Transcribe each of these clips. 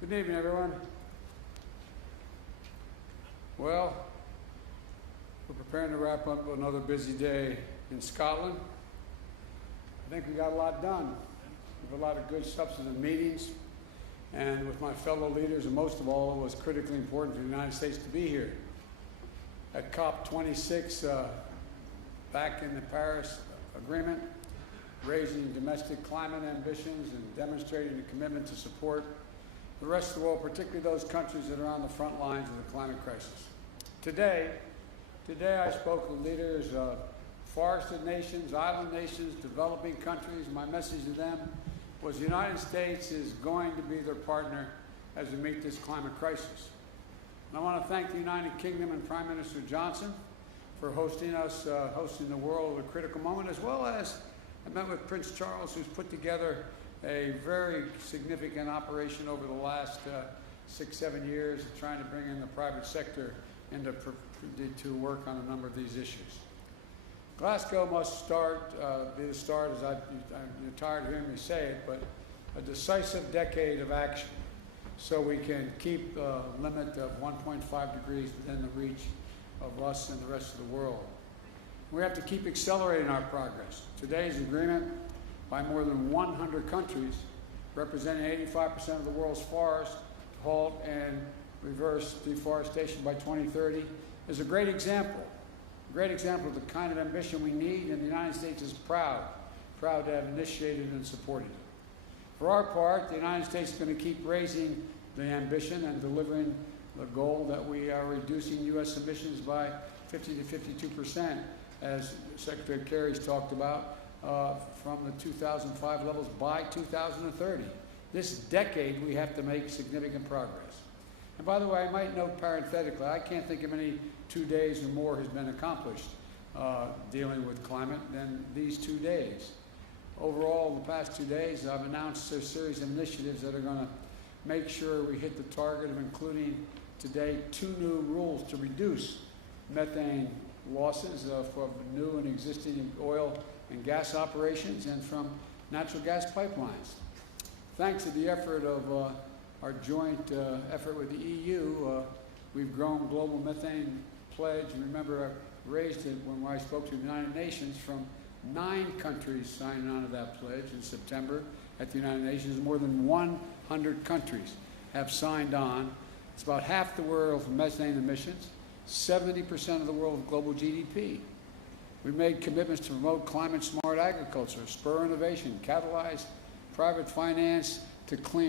Good evening, everyone. Well, we're preparing to wrap up another busy day in Scotland. I think we got a lot done. We have a lot of good substantive meetings, and with my fellow leaders, and most of all, it was critically important for the United States to be here. At COP26, back in the Paris Agreement, raising domestic climate ambitions and demonstrating a commitment to support the rest of the world, particularly those countries that are on the front lines of the climate crisis. Today I spoke with leaders of forested nations, island nations, developing countries. My message to them was the United States is going to be their partner as we meet this climate crisis. And I want to thank the United Kingdom and Prime Minister Johnson for hosting us, hosting the world at a critical moment, as well as I met with Prince Charles, who's put together a very significant operation over the last 6-7 years, trying to bring in the private sector to work on a number of these issues. Glasgow must be the start, as I'm tired of hearing me say it, but a decisive decade of action so we can keep the limit of 1.5 degrees within the reach of us and the rest of the world. We have to keep accelerating our progress. Today's agreement by more than 100 countries, representing 85% of the world's forests, to halt and reverse deforestation by 2030, is a great example of the kind of ambition we need, and the United States is proud to have initiated and supported it. For our part, the United States is going to keep raising the ambition and delivering the goal that we are reducing U.S. emissions by 50 to 52%, as Secretary Kerry's talked about, from the 2005 levels by 2030. This decade, we have to make significant progress. And by the way, I might note parenthetically, I can't think of any 2 days or more has been accomplished dealing with climate than these 2 days. Overall, the past 2 days, I've announced a series of initiatives that are going to make sure we hit the target of including today 2 new rules to reduce methane losses from new and existing oil and gas operations and from natural gas pipelines. Thanks to the effort of our joint effort with the EU, we've grown global methane pledge. Remember, I raised it when I spoke to the United Nations from 9 countries signing on to that pledge in September at the United Nations. More than 100 countries have signed on. It's about half the world's methane emissions, 70% of the world's global GDP. We made commitments to promote climate-smart agriculture, spur innovation, catalyze private finance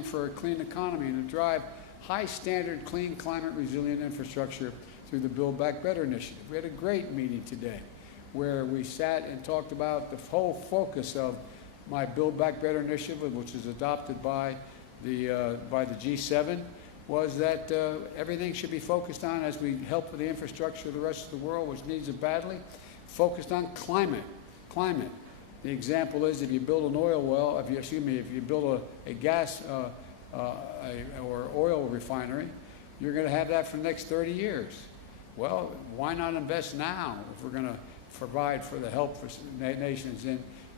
for a clean economy, and to drive high-standard, clean, climate-resilient infrastructure through the Build Back Better initiative. We had a great meeting today where we sat and talked about the whole focus of my Build Back Better initiative, which is adopted by the G7, was that everything should be focused on, as we help with the infrastructure of the rest of the world, which needs it badly, focused on climate. The example is if you build an oil well, if you build a gas or oil refinery, you're going to have that for the next 30 years. Well, why not invest now if we're going to provide for the help for nations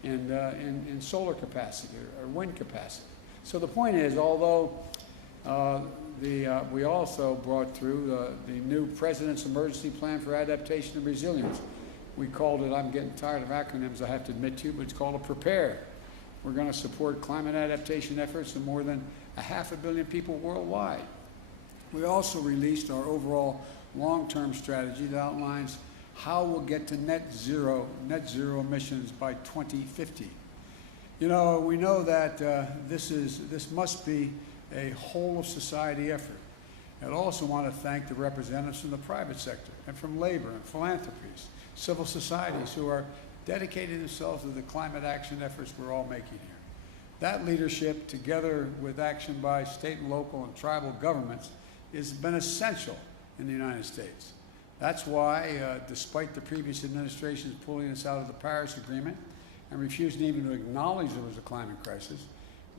in solar capacity or wind capacity? So the point is, although we also brought through the new President's Emergency Plan for Adaptation and Resilience. We called it, I'm getting tired of acronyms, I have to admit to you, but it's called a PREPARE. We're going to support climate adaptation efforts of more than 500 million people worldwide. We also released our overall long-term strategy that outlines how we'll get to net zero emissions by 2050. You know, we know that this must be a whole of society effort. I'd also want to thank the representatives from the private sector and from labor and philanthropies, civil societies who are dedicating themselves to the climate action efforts we're all making here. That leadership, together with action by state and local and tribal governments, has been essential in the United States. That's why, despite the previous administrations pulling us out of the Paris Agreement and refusing even to acknowledge there was a climate crisis,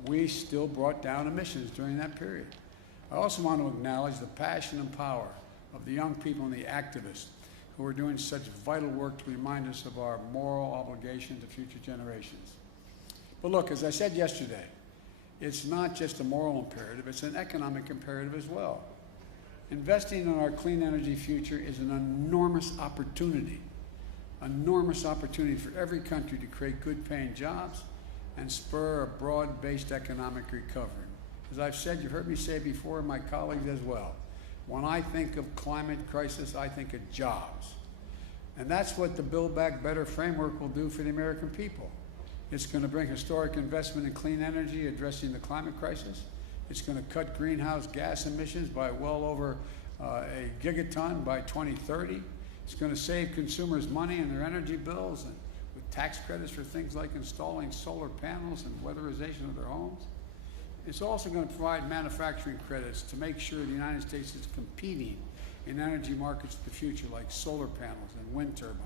we still brought down emissions during that period. I also want to acknowledge the passion and power of the young people and the activists who are doing such vital work to remind us of our moral obligation to future generations. But look, as I said yesterday, It's not just a moral imperative, it's an economic imperative as well. Investing in our clean energy future is an enormous opportunity for every country to create good paying jobs and spur a broad-based economic recovery. As I've said, you've heard me say before, and my colleagues as well, when I think of climate crisis, I think of jobs. And that's what the Build Back Better framework will do for the American people. It's going to bring historic investment in clean energy, addressing the climate crisis. It's going to cut greenhouse gas emissions by well over a gigaton by 2030. It's going to save consumers money in their energy bills and with tax credits for things like installing solar panels and weatherization of their homes. It's also going to provide manufacturing credits to make sure the United States is competing in energy markets of the future like solar panels and wind turbines.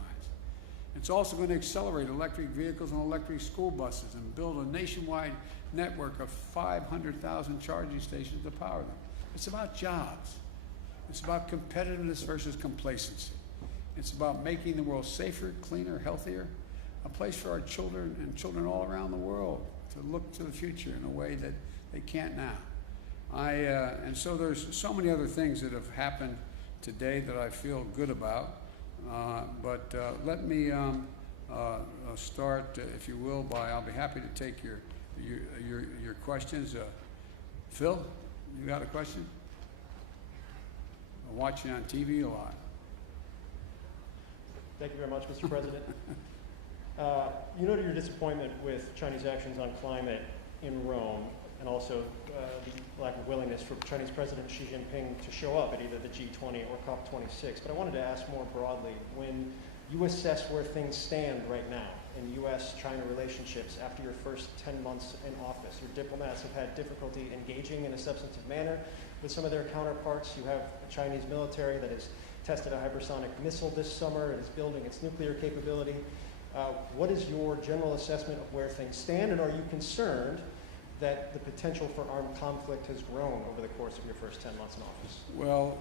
It's also going to accelerate electric vehicles and electric school buses and build a nationwide network of 500,000 charging stations to power them. It's about jobs. It's about competitiveness versus complacency. It's about making the world safer, cleaner, healthier, a place for our children and children all around the world to look to the future in a way that they can't now. And so there's so many other things that have happened today that I feel good about. But let me start, if you will, I'll be happy to take your questions. Phil, you got a question? I'm watching on TV a lot. Thank you very much, Mr. President. You noted your disappointment with Chinese actions on climate in Rome, and also the lack of willingness for Chinese President Xi Jinping to show up at either the G20 or COP26. But I wanted to ask more broadly, when you assess where things stand right now in U.S.-China relationships after your first 10 months in office, your diplomats have had difficulty engaging in a substantive manner with some of their counterparts. You have a Chinese military that has tested a hypersonic missile this summer and is building its nuclear capability. What is your general assessment of where things stand, and are you concerned that the potential for armed conflict has grown over the course of your first 10 months in office? Well,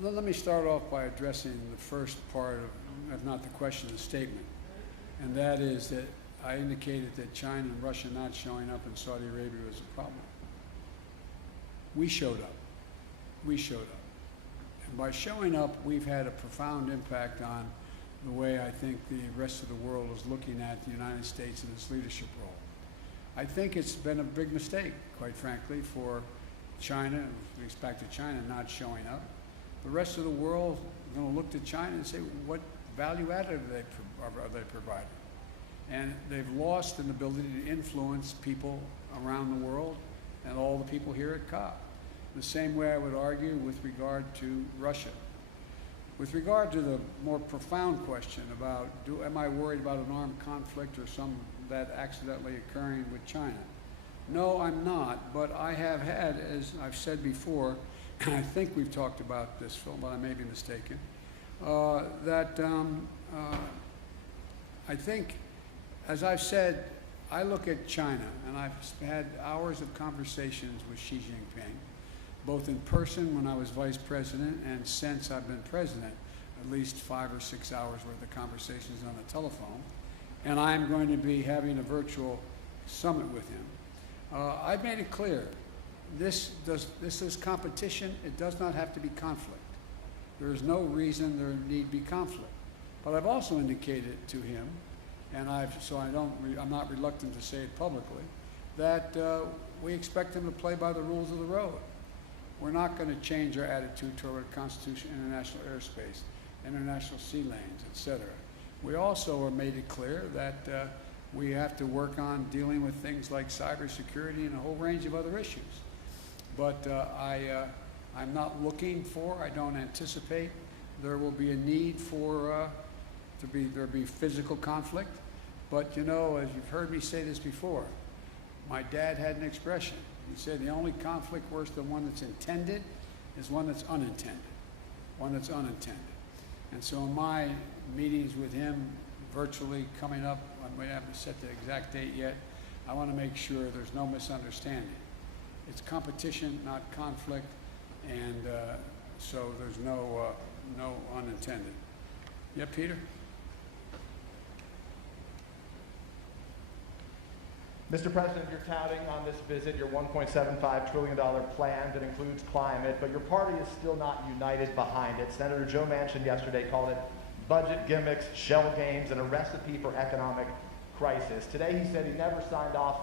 let me start off by addressing the first part of, if not the question, the statement. And that is that I indicated that China and Russia not showing up in Saudi Arabia was a problem. We showed up. We showed up. And by showing up, we've had a profound impact on the way I think the rest of the world is looking at the United States and its leadership role. I think it's been a big mistake, quite frankly, for China, with respect to China not showing up. The rest of the world is going to look to China and say, what value added are they providing? And they've lost an ability to influence people around the world and all the people here at COP. The same way I would argue with regard to Russia. With regard to the more profound question about, am I worried about an armed conflict or some that accidentally occurring with China? No, I'm not, but I have had, as I've said before, and I think we've talked about this, Phil, but I may be mistaken, I think, as I've said, I look at China, and I've had hours of conversations with Xi Jinping, both in person when I was vice president and since I've been president, at least 5 or 6 hours worth of conversations on the telephone. And I'm going to be having a virtual summit with him. I've made it clear, this is competition. It does not have to be conflict. There is no reason there need be conflict. But I've also indicated to him, and I'm not reluctant to say it publicly, that we expect him to play by the rules of the road. We're not going to change our attitude toward Constitution, international airspace, international sea lanes, etc. We also have made it clear that we have to work on dealing with things like cybersecurity and a whole range of other issues. But I'm not looking for, I don't anticipate there will be a need for there be physical conflict. But you know, as you've heard me say this before, my dad had an expression. He said the only conflict worse than one that's intended is one that's unintended. One that's unintended. And so in my meetings with him virtually coming up, I haven't set the exact date yet, I want to make sure there's no misunderstanding. It's competition, not conflict, and so there's no unintended. Yeah, Peter? Mr. President, you're touting on this visit your $1.75 trillion plan that includes climate, but your party is still not united behind it. Senator Joe Manchin yesterday called it budget gimmicks, shell games, and a recipe for economic crisis. Today he said he never signed off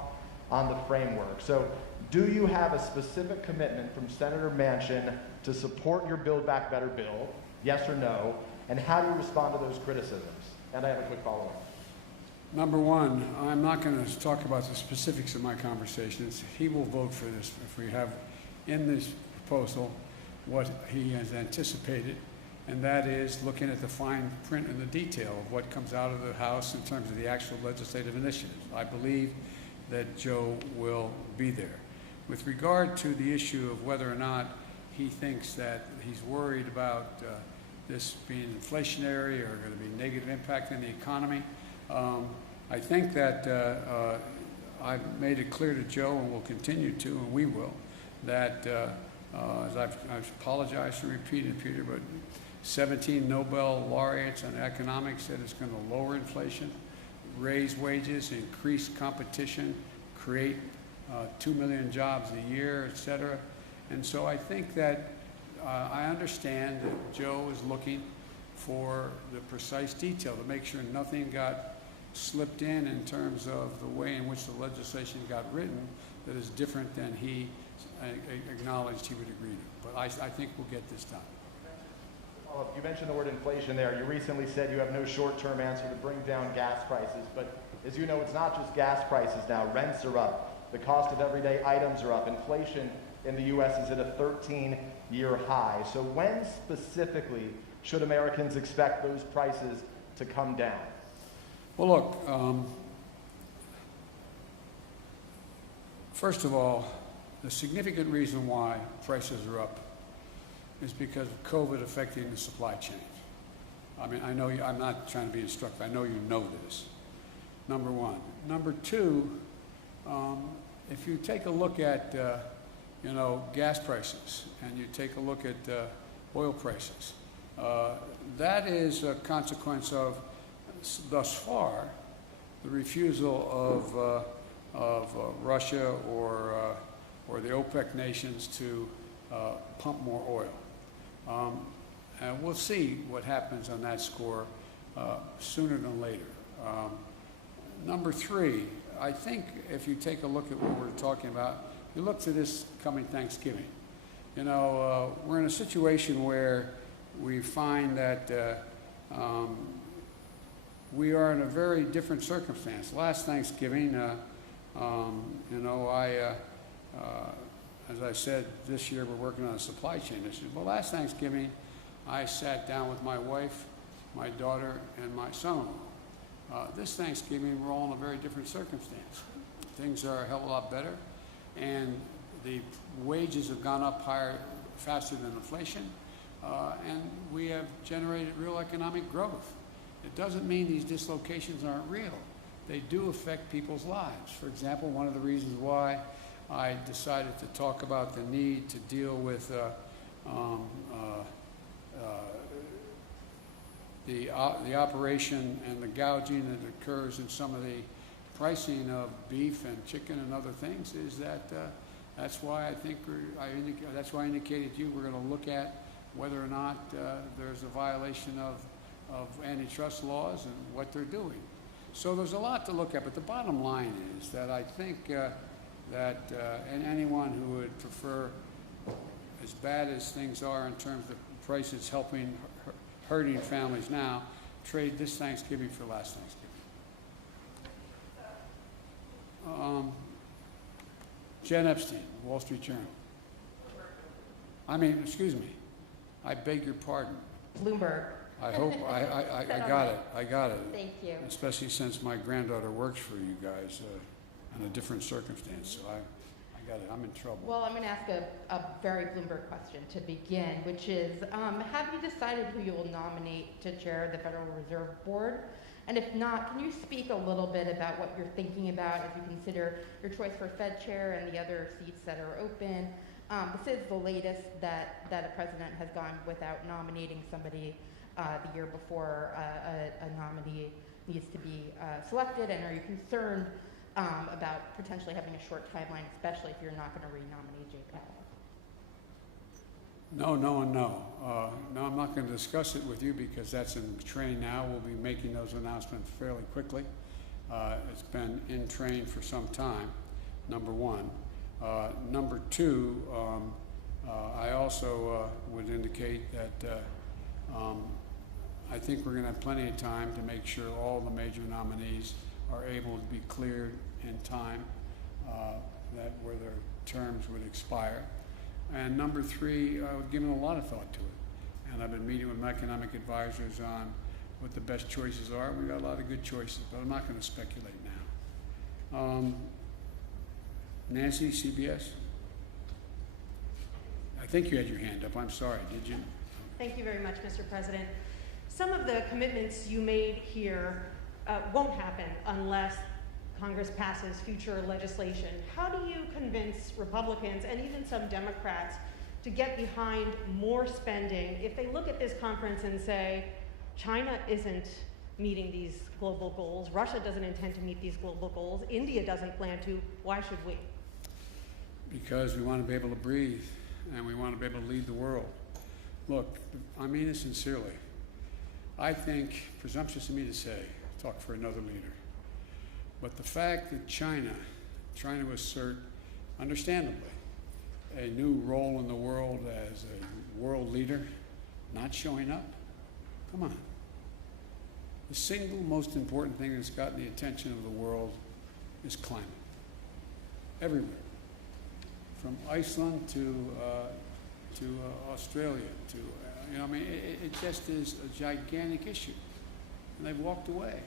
on the framework. So do you have a specific commitment from Senator Manchin to support your Build Back Better bill, yes or no, and how do you respond to those criticisms? And I have a quick follow-up. Number one, I'm not going to talk about the specifics of my conversations. He will vote for this if we have in this proposal what he has anticipated, and that is looking at the fine print and the detail of what comes out of the House in terms of the actual legislative initiatives. I believe that Joe will be there. With regard to the issue of whether or not he thinks that he's worried about this being inflationary or going to be negative impact in the economy, I think that I've made it clear to Joe, and will continue to, and we will, that as I've apologized for repeating, Peter, but 17 Nobel laureates on economics said it's going to lower inflation, raise wages, increase competition, create 2 million jobs a year, et cetera. And so I think that I understand that Joe is looking for the precise detail to make sure nothing got slipped in terms of the way in which the legislation got written that is different than he acknowledged he would agree to. But I think we'll get this done. You mentioned the word inflation there. You recently said you have no short-term answer to bring down gas prices, but as you know, it's not just gas prices now. Rents are up. The cost of everyday items are up. Inflation in the U.S. is at a 13-year high. So when specifically should Americans expect those prices to come down? Well, look, first of all, the significant reason why prices are up is because of COVID affecting the supply chain. I mean, I know I'm not trying to be instructive. I know you know this, number one. Number two, if you take a look at, gas prices, and you take a look at oil prices, that is a consequence of, thus far, the refusal of Russia or the OPEC nations to pump more oil. And we'll see what happens on that score sooner than later. Number three, I think if you take a look at what we're talking about, you look to this coming Thanksgiving. We're in a situation where we find that we are in a very different circumstance. Last Thanksgiving, as I said, this year we're working on a supply chain issue. Well, last Thanksgiving, I sat down with my wife, my daughter, and my son-in-law. This Thanksgiving, we're all in a very different circumstance. Things are a hell of a lot better, and the wages have gone up higher, faster than inflation, and we have generated real economic growth. It doesn't mean these dislocations aren't real. They do affect people's lives. For example, one of the reasons why I decided to talk about the need to deal with the operation and the gouging that occurs in some of the pricing of beef and chicken and other things is that that's why I think that's why I indicated to you we're going to look at whether or not there's a violation of antitrust laws and what they're doing. So there's a lot to look at, but the bottom line is that I think and anyone who would prefer, as bad as things are in terms of prices hurting families now, trade this Thanksgiving for last Thanksgiving. Jen Epstein, Wall Street Journal. Excuse me, I beg your pardon. Bloomberg. I hope I got it. I got it. Thank you. Especially since my granddaughter works for you guys in a different circumstance. So I got it. I'm in trouble. Well, I'm going to ask a very Bloomberg question to begin, which is, have you decided who you will nominate to chair the Federal Reserve Board? And if not, can you speak a little bit about what you're thinking about as you consider your choice for Fed chair and the other seats that are open? This is the latest that a president has gone without nominating somebody the year before a nominee needs to be selected. And are you concerned about potentially having a short timeline, especially if you're not going to re-nominate Jay Powell? No, no, and no. No, I'm not going to discuss it with you because that's in train now. We'll be making those announcements fairly quickly. It's been in train for some time, number one. Number two, I also would indicate that I think we're going to have plenty of time to make sure all the major nominees are able to be cleared in time that where their terms would expire. And number three, I've given a lot of thought to it. And I've been meeting with my economic advisors on what the best choices are. We've got a lot of good choices, but I'm not going to speculate now. Nancy, CBS? I think you had your hand up. I'm sorry, did you? Thank you very much, Mr. President. Some of the commitments you made here won't happen unless Congress passes future legislation. How do you convince Republicans and even some Democrats to get behind more spending if they look at this conference and say, China isn't meeting these global goals, Russia doesn't intend to meet these global goals, India doesn't plan to, why should we? Because we want to be able to breathe and we want to be able to lead the world. Look, I mean it sincerely. I think, presumptuous of me to say, talk for another leader, but the fact that China, trying to assert, understandably, a new role in the world as a world leader, not showing up, come on. The single most important thing that's gotten the attention of the world is climate. Everywhere. From Iceland to Australia to, I mean, it just is a gigantic issue. And they've walked away.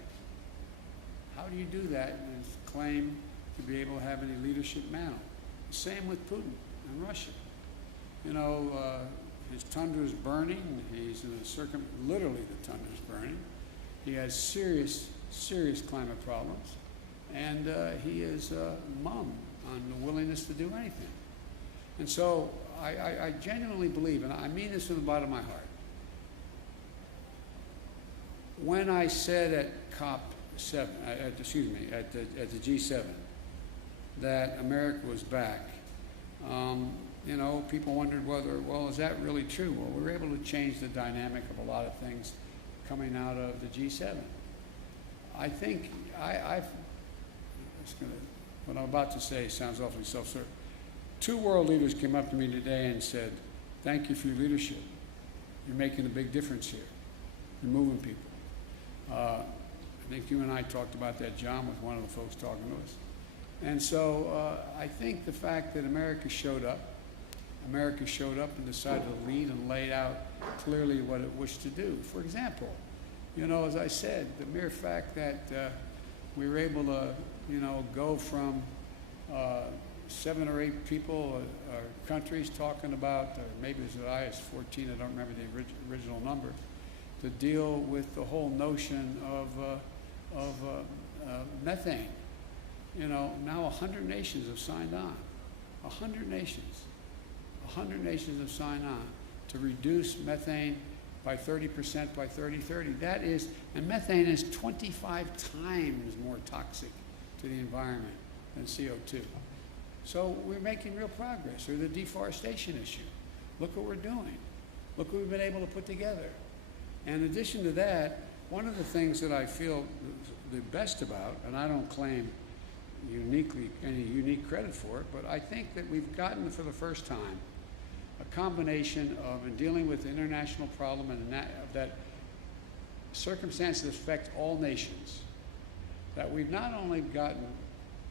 How do you do that and claim to be able to have any leadership now? Same with Putin and Russia. You know, his tundra is burning. He's in a literally the tundra is burning. He has serious, serious climate problems. And he is mum on the willingness to do anything. And so I genuinely believe, and I mean this from the bottom of my heart, when I said at COP7, at the G7, that America was back, you know, people wondered whether, well, is that really true? Well, we were able to change the dynamic of a lot of things coming out of the G7. I think what I'm about to say sounds awfully self-serving. 2 world leaders came up to me today and said, thank you for your leadership. You're making a big difference here. You're moving people. I think you and I talked about that, John, with one of the folks talking to us. And so I think the fact that America showed up and decided to lead and laid out clearly what it wished to do. For example, you know, as I said, the mere fact that we were able to, you know, go from 7 or 8 people or countries talking about, or maybe it was as high as 14, I don't remember the original number, to deal with the whole notion of methane. You know, now 100 nations have signed on. 100 nations. 100 nations have signed on to reduce methane by 30% by 2030. That is, and methane is 25 times more toxic to the environment than CO2. So we're making real progress. Or the deforestation issue. Look what we're doing. Look what we've been able to put together. And in addition to that, one of the things that I feel the best about, and I don't claim any unique credit for it, but I think that we've gotten for the first time a combination of, in dealing with the international problem and that circumstances affect all nations, that we've not only gotten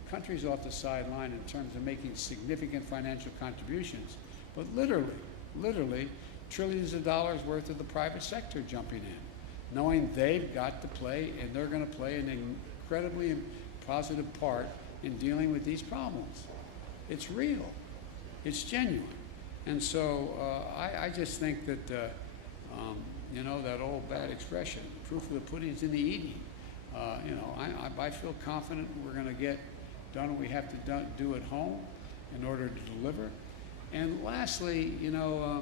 countries off the sideline in terms of making significant financial contributions, but literally trillions of dollars worth of the private sector jumping in, knowing they've got to play and they're going to play an incredibly positive part in dealing with these problems. It's real. It's genuine. And so I just think that, you know, that old bad expression, proof of the pudding is in the eating. You know, I feel confident we're going to get done what we have to do at home in order to deliver. And lastly, you know,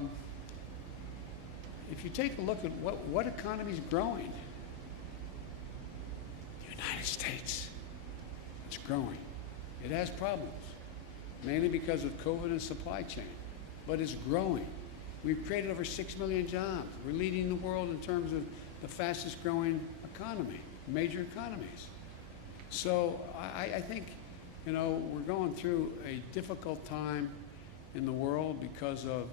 if you take a look at what economy is growing, the United States. It's growing. It has problems, mainly because of COVID and supply chain, but it's growing. We've created over 6 million jobs. We're leading the world in terms of the fastest growing economy, major economies. So I think, you know, we're going through a difficult time in the world because of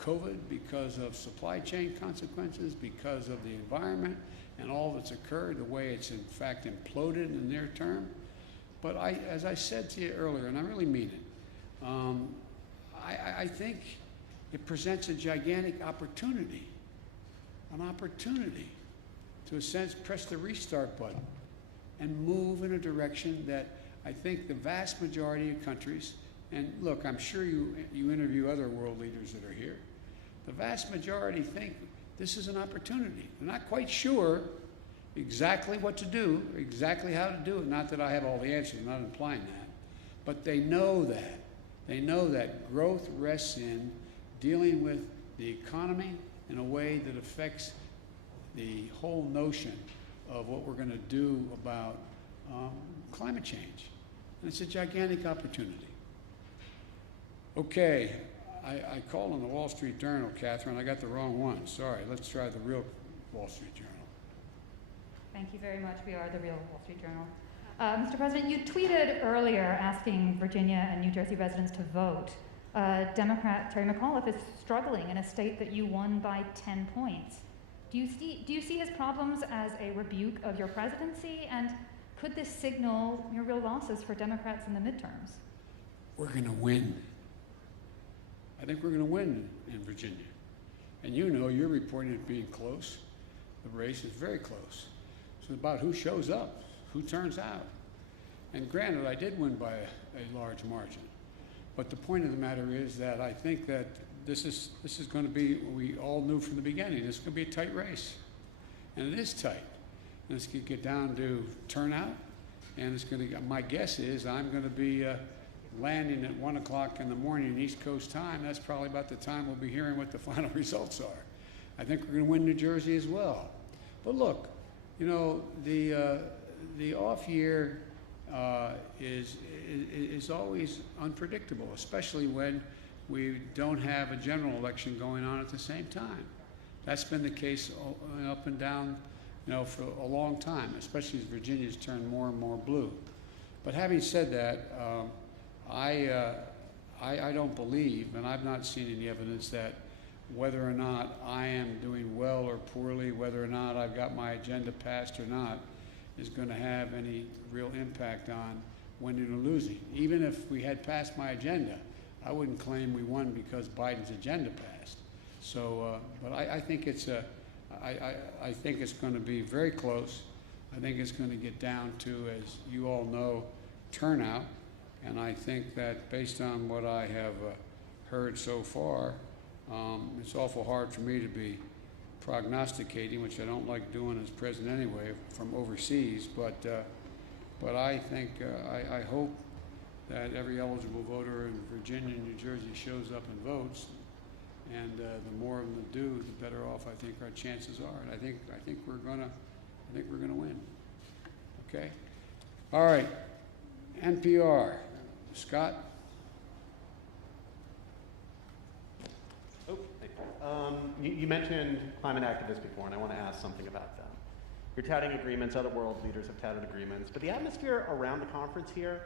COVID, because of supply chain consequences, because of the environment and all that's occurred, the way it's in fact imploded in the near term. But as I said to you earlier, and I really mean it, I think it presents a gigantic opportunity, an opportunity to, in a sense, press the restart button and move in a direction that I think the vast majority of countries, and look, I'm sure you interview other world leaders that are here, the vast majority think this is an opportunity. They're not quite sure exactly what to do, exactly how to do it. Not that I have all the answers, I'm not implying that. But they know that. They know that growth rests in dealing with the economy in a way that affects the whole notion of what we're going to do about climate change. And it's a gigantic opportunity. Okay, I called on the Wall Street Journal, Catherine. I got the wrong one. Sorry, let's try the real Wall Street Journal. Thank you very much. We are the real Wall Street Journal. Mr. President, you tweeted earlier asking Virginia and New Jersey residents to vote. Democrat Terry McAuliffe is struggling in a state that you won by 10 points. Do you see his problems as a rebuke of your presidency? And could this signal your real losses for Democrats in the midterms? We're going to win. I think we're going to win in Virginia. And you know, you're reporting it being close. The race is very close. So it's about who shows up, who turns out. And granted, I did win by a large margin. But the point of the matter is that I think that this is going to be, we all knew from the beginning, this is going to be a tight race. And it is tight. And it's going to get down to turnout. And it's going to, my guess is I'm going to be landing at 1 o'clock in the morning East Coast time. That's probably about the time we'll be hearing what the final results are. I think we're going to win New Jersey as well. But look, you know, the off year is always unpredictable, especially when we don't have a general election going on at the same time. That's been the case up and down, you know, for a long time, especially as Virginia's turned more and more blue. But having said that, I don't believe, and I've not seen any evidence that whether or not I am doing well or poorly, whether or not I've got my agenda passed or not, is going to have any real impact on winning or losing. Even if we had passed my agenda, I wouldn't claim we won because Biden's agenda passed. So, but I think it's I think it's going to be very close. I think it's going to get down to, as you all know, turnout. And I think that based on what I have heard so far, it's awful hard for me to be prognosticating, which I don't like doing as president anyway, from overseas. But I think, I hope that every eligible voter in Virginia and New Jersey shows up and votes. And the more of them that do, the better off I think our chances are. And I think we're gonna win. Okay. All right. NPR. Scott. Oh, thank you. You mentioned climate activists before, and I want to ask something about them. You're touting agreements, other world leaders have touted agreements, but the atmosphere around the conference here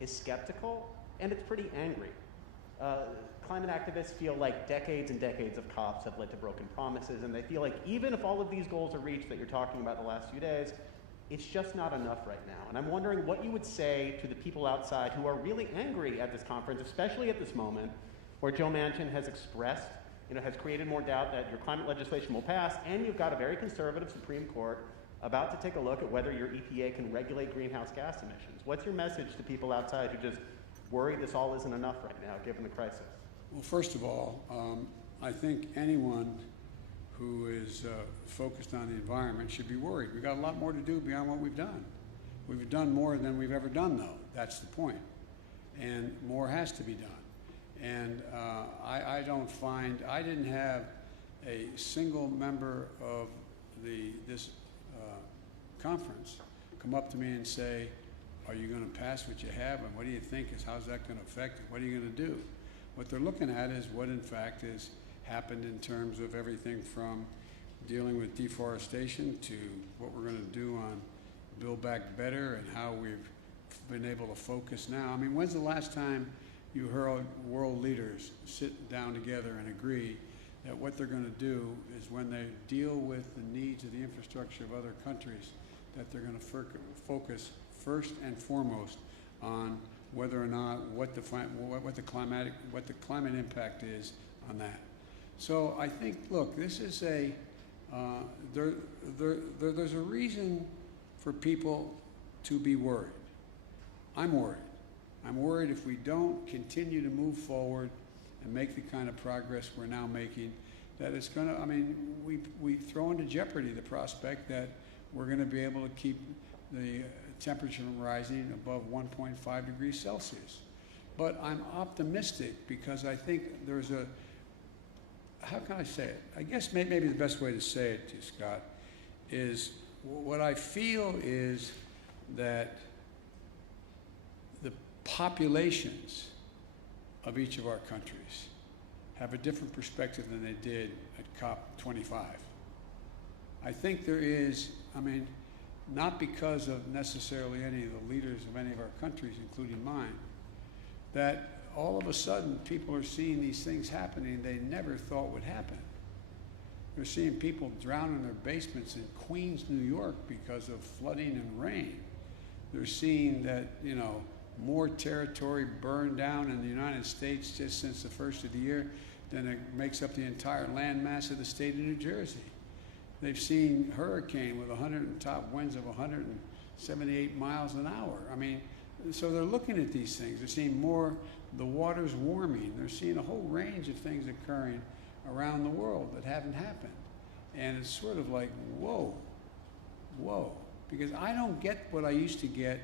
is skeptical, and it's pretty angry. Climate activists feel like decades and decades of COPs have led to broken promises, and they feel like even if all of these goals are reached that you're talking about the last few days, it's just not enough right now. And I'm wondering what you would say to the people outside who are really angry at this conference, especially at this moment, where Joe Manchin has expressed, has created more doubt that your climate legislation will pass, and you've got a very conservative Supreme Court about to take a look at whether your EPA can regulate greenhouse gas emissions. What's your message to people outside who just worry this all isn't enough right now, given the crisis? Well, first of all, I think anyone who is focused on the environment should be worried. We've got a lot more to do beyond what we've done. We've done more than we've ever done, though. That's the point. And more has to be done. And I didn't have a single member of this conference come up to me and say, are you going to pass what you have, and what do you think is, how's that going to affect it? What are you going to do? What they're looking at is what in fact has happened in terms of everything from dealing with deforestation to what we're going to do on Build Back Better and how we've been able to focus now. I mean, when's the last time you heard world leaders sit down together and agree that what they're going to do is when they deal with the needs of the infrastructure of other countries, that they're going to focus first and foremost on whether or not what the climate impact is on that. So I think, look, this is there's a reason for people to be worried. I'm worried. I'm worried if we don't continue to move forward and make the kind of progress we're now making, that it's going to, I mean, we throw into jeopardy the prospect that we're going to be able to keep the temperature from rising above 1.5 degrees Celsius. But I'm optimistic because I think there's a, how can I say it? I guess maybe the best way to say it to you, Scott, is what I feel is that the populations of each of our countries have a different perspective than they did at COP25. I think there is, I mean, not because of necessarily any of the leaders of any of our countries, including mine, that all of a sudden people are seeing these things happening they never thought would happen. They're seeing people drown in their basements in Queens, New York because of flooding and rain. They're seeing that, you know, more territory burned down in the United States just since the first of the year than it makes up the entire landmass of the state of New Jersey. They've seen hurricane with top winds of 178 miles an hour. I mean, so they're looking at these things. They're seeing more, the water's warming. They're seeing a whole range of things occurring around the world that haven't happened. And it's sort of like, whoa, whoa. Because I don't get what I used to get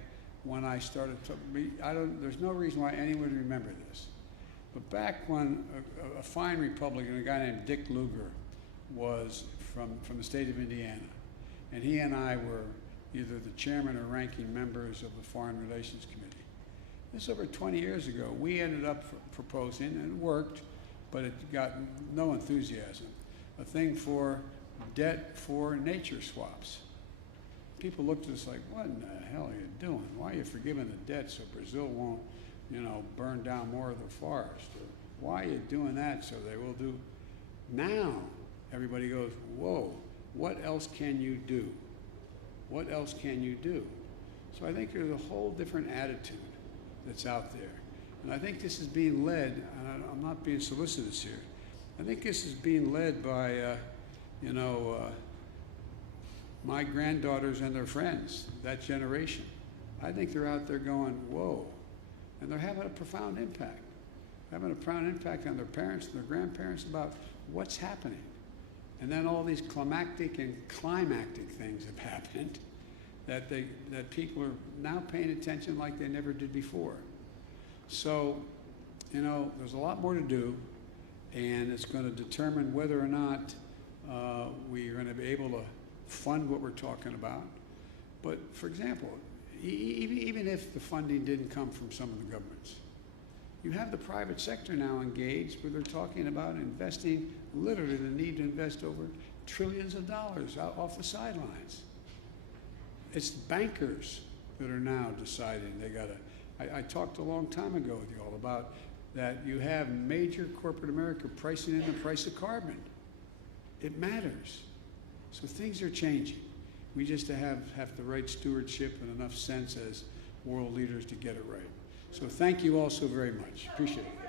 when I started to, there's no reason why anyone would remember this. But back when a fine Republican, a guy named Dick Lugar, was from the state of Indiana, and he and I were either the chairman or ranking members of the Foreign Relations Committee. This over 20 years ago. We ended up proposing, and it worked, but it got no enthusiasm, a thing for debt for nature swaps. People looked at us like, what in the hell are you doing? Why are you forgiving the debt so Brazil won't, you know, burn down more of the forest? Or why are you doing that so they will do? Now, everybody goes, whoa, what else can you do? What else can you do? So I think there's a whole different attitude that's out there. And I think this is being led, and I'm not being solicitous here, I think this is being led by, my granddaughters and their friends, that generation. I think they're out there going, whoa. And they're having a profound impact. Having a profound impact on their parents and their grandparents about what's happening. And then all these climactic and climactic things have happened that people are now paying attention like they never did before. So, you know, there's a lot more to do, and it's going to determine whether or not we're going to be able to fund what we're talking about. But, for example, even if the funding didn't come from some of the governments, you have the private sector now engaged where they're talking about investing, literally the need to invest over trillions of dollars out off the sidelines. It's bankers that are now deciding they got to. I talked a long time ago with you all about that you have major corporate America pricing in the price of carbon. It matters. So things are changing. We just have the right stewardship and enough sense as world leaders to get it right. So thank you all so very much. Appreciate it.